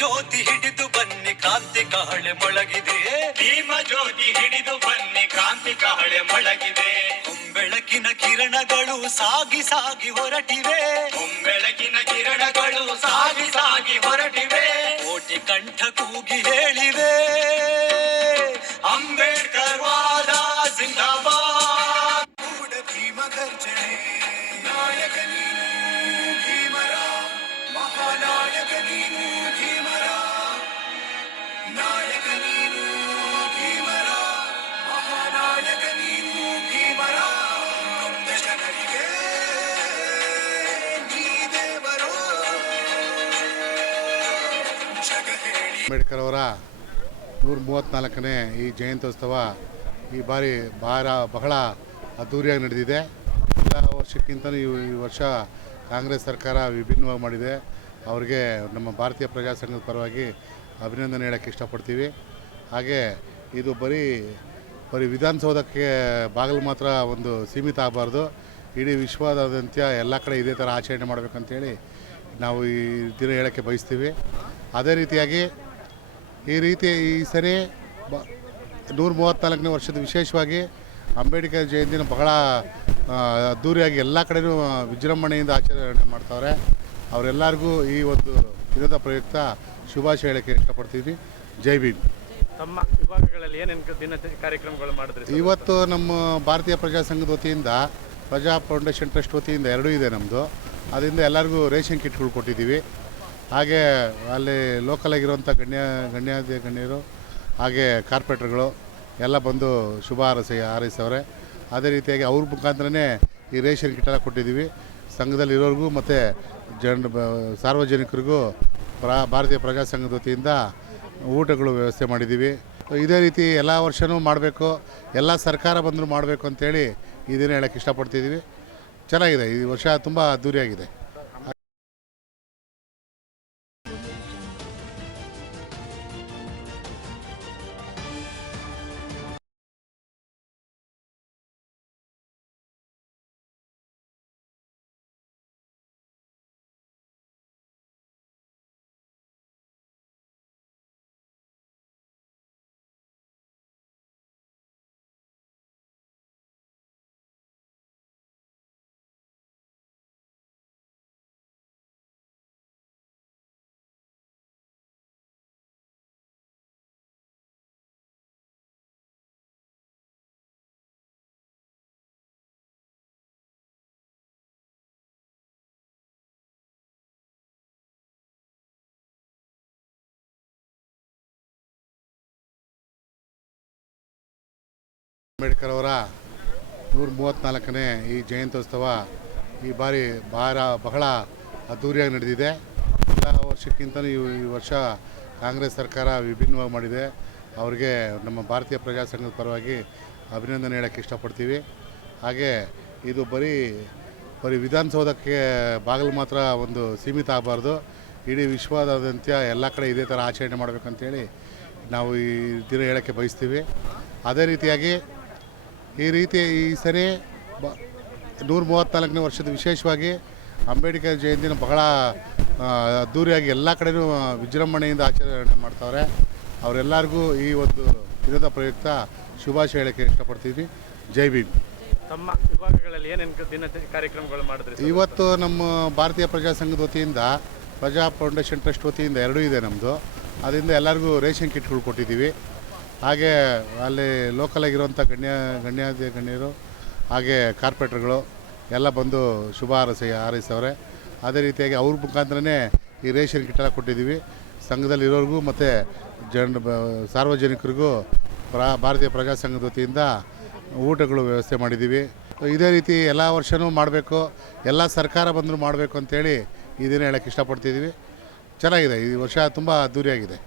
ಜ್ಯೋತಿ ಹಿಡಿದು ಬನ್ನಿ, ಕಾಂತಿ ಕಹಳೆ ಮೊಳಗಿದೆ. ಭೀಮ ಜ್ಯೋತಿ ಹಿಡಿದು ಬನ್ನಿ, ಕಾಂತಿ ಕಹಳೆ ಮೊಳಗಿದೆ. ಬೆಳಕಿನ ಕಿರಣಗಳು ಸಾಗಿ ಸಾಗಿ ಹೊರಟಿವೆ. ಬೆಳಕಿನ ಅಂಬೇಡ್ಕರ್ ಅವರ ನೂರ ಮೂವತ್ತ್ನಾಲ್ಕನೇ ಈ ಜಯಂತ್ಯೋತ್ಸವ ಈ ಬಾರಿ ಭಾರ, ಬಹಳ ಅದ್ಧೂರಿಯಾಗಿ ನಡೆದಿದೆ. ಎಲ್ಲ ವರ್ಷಕ್ಕಿಂತ ಈ ವರ್ಷ ಕಾಂಗ್ರೆಸ್ ಸರ್ಕಾರ ವಿಭಿನ್ನವಾಗಿ ಮಾಡಿದೆ. ಅವರಿಗೆ ನಮ್ಮ ಭಾರತೀಯ ಪ್ರಜಾಸಂಘದ ಪರವಾಗಿ ಅಭಿನಂದನೆ ಹೇಳೋಕ್ಕೆ ಇಷ್ಟಪಡ್ತೀವಿ. ಹಾಗೆ ಇದು ಬರೀ ಬರೀ ವಿಧಾನಸೌಧಕ್ಕೆ ಬಾಗಿಲು ಮಾತ್ರ ಒಂದು ಸೀಮಿತ ಆಗಬಾರ್ದು. ಇಡೀ ವಿಶ್ವದಾದ್ಯಂತ ಎಲ್ಲ ಕಡೆ ಇದೇ ಥರ ಆಚರಣೆ ಮಾಡಬೇಕಂತೇಳಿ ನಾವು ಈ ದಿನ ಹೇಳೋಕ್ಕೆ ಬಯಸ್ತೀವಿ. ಅದೇ ರೀತಿಯಾಗಿ ಈ ರೀತಿ ಈ ಸರಿ ಬ ನೂರ ಮೂವತ್ತ್ನಾಲ್ಕನೇ ವರ್ಷದ ವಿಶೇಷವಾಗಿ ಅಂಬೇಡ್ಕರ್ ಜಯಂತಿನ ಬಹಳ ಅದ್ದೂರಿಯಾಗಿ ಎಲ್ಲ ಕಡೆಯೂ ವಿಜೃಂಭಣೆಯಿಂದ ಆಚರಣೆ ಮಾಡ್ತಾವ್ರೆ. ಅವರೆಲ್ಲರಿಗೂ ಈ ಒಂದು ದಿನದ ಪ್ರಯುಕ್ತ ಶುಭಾಶಯ ಹೇಳಕ್ಕೆ ಇಷ್ಟಪಡ್ತೀವಿ ಜೈ ಭೀಮ್. ತಮ್ಮ ವಿಭಾಗಗಳಲ್ಲಿ ಏನೇನು ದಿನ ಕಾರ್ಯಕ್ರಮಗಳು ಮಾಡಿದ್ರಿ ಇವತ್ತು ನಮ್ಮ ಭಾರತೀಯ ಪ್ರಜಾಸಂಘದ ವತಿಯಿಂದ ಪ್ರಜಾ ಫೌಂಡೇಶನ್ ಟ್ರಸ್ಟ್ ವತಿಯಿಂದ ಎರಡೂ ಇದೆ ನಮ್ಮದು ಅದರಿಂದ ಎಲ್ಲರಿಗೂ ರೇಷನ್ ಕಿಟ್ಗಳು ಕೊಟ್ಟಿದ್ದೀವಿ. ಹಾಗೆ ಅಲ್ಲಿ ಲೋಕಲ್ ಆಗಿರುವಂಥ ಗಣ್ಯ ಗಣ್ಯಾತಿ ಗಣ್ಯರು, ಹಾಗೆ ಕಾರ್ಪೊರೇಟರ್ಗಳು ಎಲ್ಲ ಬಂದು ಶುಭ ಹಾರೈಸಿ, ಹಾರೈಸವ್ರೆ. ಅದೇ ರೀತಿಯಾಗಿ ಅವ್ರ ಮುಖಾಂತರನೇ ಈ ರೇಷನ್ ಕಿಟ್ ಕೊಟ್ಟಿದ್ದೀವಿ. ಸಂಘದಲ್ಲಿರೋರಿಗೂ ಮತ್ತು ಜನ ಸಾರ್ವಜನಿಕರಿಗೂ ಪ್ರಾ, ಭಾರತೀಯ ಪ್ರಜಾಸಂಘದ ವತಿಯಿಂದ ಊಟಗಳು ವ್ಯವಸ್ಥೆ ಮಾಡಿದ್ದೀವಿ. ಇದೇ ರೀತಿ ಎಲ್ಲ ವರ್ಷವೂ ಮಾಡಬೇಕು. ಎಲ್ಲ ಸರ್ಕಾರ ಬಂದರೂ ಮಾಡಬೇಕು ಅಂತೇಳಿ ಇದನ್ನು ದಿನ ಹೇಳೋಕ್ಕೆ ಇಷ್ಟಪಡ್ತಿದ್ದೀವಿ. ಚೆನ್ನಾಗಿದೆ. ಈ ವರ್ಷ ತುಂಬ ಅದ್ದೂರಿಯಾಗಿದೆ. ಅಂಬೇಡ್ಕರ್ ಅವರ ನೂರ ಮೂವತ್ತ್ನಾಲ್ಕನೇ ಈ ಜಯಂತ್ಯೋತ್ಸವ ಈ ಬಾರಿ ಭಾರ ಬಹಳ ಅದ್ಧೂರಿಯಾಗಿ ನಡೆದಿದೆ. ಎಲ್ಲ ವರ್ಷಕ್ಕಿಂತ ಈ ವರ್ಷ ಕಾಂಗ್ರೆಸ್ ಸರ್ಕಾರ ವಿಭಿನ್ನವಾಗಿ ಮಾಡಿದೆ. ಅವರಿಗೆ ನಮ್ಮ ಭಾರತೀಯ ಪ್ರಜಾಸಂಘದ ಪರವಾಗಿ ಅಭಿನಂದನೆ ಹೇಳೋಕ್ಕೆ ಇಷ್ಟಪಡ್ತೀವಿ. ಹಾಗೆ ಇದು ಬರೀ ಬರೀ ವಿಧಾನಸೌಧಕ್ಕೆ ಬಾಗಿಲು ಮಾತ್ರ ಒಂದು ಸೀಮಿತ ಆಗಬಾರ್ದು. ಇಡೀ ವಿಶ್ವದಾದ್ಯಂತ ಎಲ್ಲ ಕಡೆ ಇದೇ ಥರ ಆಚರಣೆ ಮಾಡಬೇಕಂತೇಳಿ ನಾವು ಈ ದಿನ ಹೇಳೋಕ್ಕೆ ಬಯಸ್ತೀವಿ. ಅದೇ ರೀತಿಯಾಗಿ ಈ ರೀತಿ ಈ ಸರಿ ಬ ನೂರ ಮೂವತ್ತ್ನಾಲ್ಕನೇ ವರ್ಷದ ವಿಶೇಷವಾಗಿ ಅಂಬೇಡ್ಕರ್ ಜಯಂತಿನ ಬಹಳ ಅದ್ದೂರಿಯಾಗಿ ಎಲ್ಲ ಕಡೆಯೂ ವಿಜೃಂಭಣೆಯಿಂದ ಆಚರಣೆ ಮಾಡ್ತಾವ್ರೆ. ಅವರೆಲ್ಲರಿಗೂ ಈ ಒಂದು ದಿನದ ಪ್ರಯುಕ್ತ ಶುಭಾಶಯ ಹೇಳಕ್ಕೆ ಇಷ್ಟಪಡ್ತೀವಿ ಜೈ ಭೀಮ್. ತಮ್ಮ ವಿಭಾಗಗಳಲ್ಲಿ ಏನೇನು ದಿನ ಕಾರ್ಯಕ್ರಮಗಳು ಮಾಡಿದ್ರಿ ಇವತ್ತು ನಮ್ಮ ಭಾರತೀಯ ಪ್ರಜಾಸಂಘದ ವತಿಯಿಂದ ಪ್ರಜಾ ಫೌಂಡೇಶನ್ ಟ್ರಸ್ಟ್ ವತಿಯಿಂದ ಎರಡೂ ಇದೆ ನಮ್ಮದು ಅದರಿಂದ ಎಲ್ಲರಿಗೂ ರೇಷನ್ ಕಿಟ್ಗಳು ಕೊಟ್ಟಿದ್ದೀವಿ. ಹಾಗೆ ಅಲ್ಲಿ ಲೋಕಲ್ ಆಗಿರುವಂಥ ಗಣ್ಯ ಗಣ್ಯಾತಿ ಗಣ್ಯರು, ಹಾಗೆ ಕಾರ್ಪೇಟರ್ಗಳು ಎಲ್ಲ ಬಂದು ಶುಭ ಹಾರೈಸಿ, ಹಾರೈಸವ್ರೆ. ಅದೇ ರೀತಿಯಾಗಿ ಅವ್ರ ಮುಖಾಂತರನೇ ಈ ರೇಷನ್ ಕಿಟ್ ಎಲ್ಲ ಕೊಟ್ಟಿದ್ದೀವಿ. ಸಂಘದಲ್ಲಿರೋರಿಗೂ ಮತ್ತು ಜನ ಸಾರ್ವಜನಿಕರಿಗೂ ಪ್ರಾ, ಭಾರತೀಯ ಪ್ರಜಾಸಂಘದ ವತಿಯಿಂದ ಊಟಗಳು ವ್ಯವಸ್ಥೆ ಮಾಡಿದ್ದೀವಿ. ಇದೇ ರೀತಿ ಎಲ್ಲ ವರ್ಷವೂ ಮಾಡಬೇಕು. ಎಲ್ಲ ಸರ್ಕಾರ ಬಂದರೂ ಮಾಡಬೇಕು ಅಂತೇಳಿ ಇದನ್ನು ದಿನ ಹೇಳೋಕ್ಕೆ ಇಷ್ಟಪಡ್ತಿದ್ದೀವಿ. ಚೆನ್ನಾಗಿದೆ. ಈ ವರ್ಷ ತುಂಬ ಅದ್ದೂರಿಯಾಗಿದೆ.